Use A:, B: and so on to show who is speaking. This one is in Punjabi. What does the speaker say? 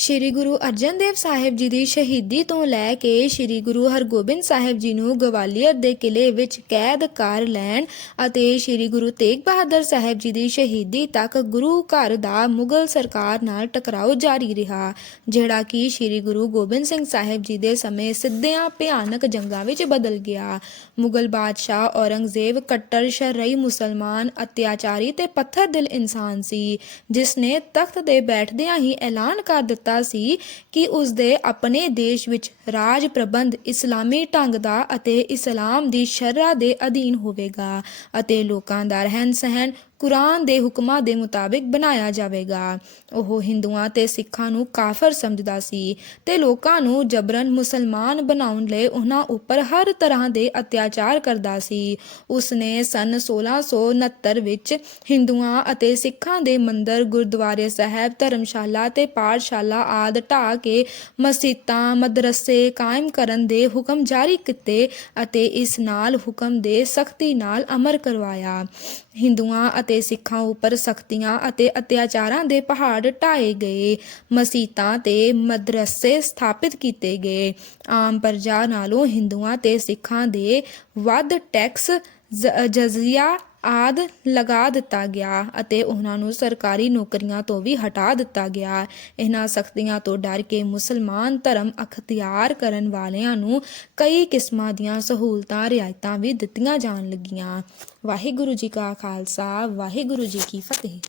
A: ਸ਼੍ਰੀ ਗੁਰੂ ਅਰਜਨ ਦੇਵ ਸਾਹਿਬ ਜੀ ਦੀ ਸ਼ਹੀਦੀ ਤੋਂ ਲੈ ਕੇ ਸ਼੍ਰੀ ਗੁਰੂ ਹਰਗੋਬਿੰਦ ਸਾਹਿਬ ਜੀ ਨੂੰ ਗਵਾਲੀਅਰ ਦੇ ਕਿਲੇ ਵਿੱਚ ਕੈਦ ਕਰ ਲੈਣ ਅਤੇ ਸ਼੍ਰੀ ਗੁਰੂ ਤੇਗ ਬਹਾਦਰ ਸਾਹਿਬ ਜੀ ਦੀ ਸ਼ਹੀਦੀ ਤੱਕ ਗੁਰੂ ਘਰ ਦਾ ਮੁਗਲ ਸਰਕਾਰ ਨਾਲ ਟਕਰਾਓ ਜਾਰੀ ਰਿਹਾ, ਜਿਹੜਾ ਕਿ ਸ਼੍ਰੀ ਗੁਰੂ ਗੋਬਿੰਦ ਸਿੰਘ ਸਾਹਿਬ ਜੀ ਦੇ ਸਮੇਂ ਸਿੱਧਿਆਂ ਭਿਆਨਕ ਜੰਗਾਂ ਵਿੱਚ ਬਦਲ ਗਿਆ। ਮੁਗਲ ਬਾਦਸ਼ਾਹ ਔਰੰਗਜ਼ੇਬ ਕੱਟੜ ਸ਼ਰਈ ਮੁਸਲਮਾਨ ਅਤਿਆਚਾਰੀ ਤੇ ਪੱਥਰ ਦਿਲ ਇਨਸਾਨ ਸੀ, ਜਿਸ ਨੇ ਤਖਤ 'ਤੇ ਬੈਠਦਿਆਂ ਹੀ ਐਲਾਨ ਕਰ ਦਿੱਤਾ ਸੀ ਕਿ ਉਸ ਦੇ ਆਪਣੇ ਦੇਸ਼ ਵਿੱਚ ਰਾਜ ਪ੍ਰਬੰਧ ਇਸਲਾਮੀ ਢੰਗ ਦਾ ਅਤੇ ਇਸਲਾਮ ਦੀ ਸ਼ਰਅ ਦੇ ਅਧੀਨ ਹੋਵੇਗਾ ਅਤੇ ਲੋਕਾਂ ਦਾ ਰਹਿਣ ਸਹਿਣ ਕੁਰਾਨ ਦੇ ਹੁਕਮਾਂ ਦੇ ਮੁਤਾਬਿਕ ਬਣਾਇਆ ਜਾਵੇਗਾ। ਉਹ ਹਿੰਦੂਆਂ ਤੇ ਸਿੱਖਾਂ ਨੂੰ ਕਾਫਰ ਸਮਝਦਾ ਸੀ ਤੇ ਲੋਕਾਂ ਨੂੰ ਜਬਰਨ ਮੁਸਲਮਾਨ ਬਣਾਉਣ ਲਈ ਉਹਨਾਂ ਉੱਪਰ ਹਰ ਤਰ੍ਹਾਂ ਦੇ ਅਤਿਆਚਾਰ ਕਰਦਾ ਸੀ। ਉਸ ਨੇ ਸਨ 1669 ਵਿੱਚ ਹਿੰਦੂਆਂ ਅਤੇ ਸਿੱਖਾਂ ਦੇ ਮੰਦਰ, ਗੁਰਦੁਆਰੇ ਸਾਹਿਬ, ਧਰਮਸ਼ਾਲਾ ਤੇ ਪਾਠਸ਼ਾਲਾ ਆਦਿ ਢਾਹ ਕੇ ਮਸਜਿਦਾਂ, ਮਦਰਸੇ ਕਾਇਮ ਕਰਨ ਦੇ ਹੁਕਮ ਜਾਰੀ ਕੀਤੇ ਅਤੇ ਇਸ ਨਾਲ ਹੁਕਮ ਦੇ ਸਖਤੀ ਨਾਲ ਅਮਰ ਕਰਵਾਇਆ। ਹਿੰਦੂਆਂ ਅਤੇ ਸਿੱਖਾਂ ਉੱਪਰ ਸਖਤੀਆਂ ਅਤੇ ਅਤਿਆਚਾਰਾਂ ਦੇ ਪਹਾੜ ਢਾਏ ਗਏ। ਮਸੀਤਾਂ ਤੇ ਮਦਰਸੇ ਸਥਾਪਿਤ ਕੀਤੇ ਗਏ। ਆਮ ਪ੍ਰਜਾ ਨਾਲੋਂ ਹਿੰਦੂਆਂ ਤੇ ਸਿੱਖਾਂ ਦੇ ਵੱਧ ਟੈਕਸ ਜਜ਼ੀਆ ਆਦ ਲਗਾ ਦਿੱਤਾ ਗਿਆ ਅਤੇ ਉਹਨਾਂ ਨੂੰ ਸਰਕਾਰੀ ਨੌਕਰੀਆਂ ਤੋਂ ਵੀ ਹਟਾ ਦਿੱਤਾ ਗਿਆ। ਇਹਨਾਂ ਸਖਤੀਆਂ ਤੋਂ ਡਰ ਕੇ ਮੁਸਲਮਾਨ ਧਰਮ ਅਖਤਿਆਰ ਕਰਨ ਵਾਲਿਆਂ ਨੂੰ ਕਈ ਕਿਸਮਾਂ ਦੀਆਂ ਸਹੂਲਤਾਂ, ਰਿਆਇਤਾਂ ਵੀ ਦਿੱਤੀਆਂ ਜਾਣ ਲੱਗੀਆਂ। ਵਾਹਿਗੁਰੂ ਜੀ ਕਾ ਖਾਲਸਾ, ਵਾਹਿਗੁਰੂ ਜੀ ਕੀ ਫਤਿਹ।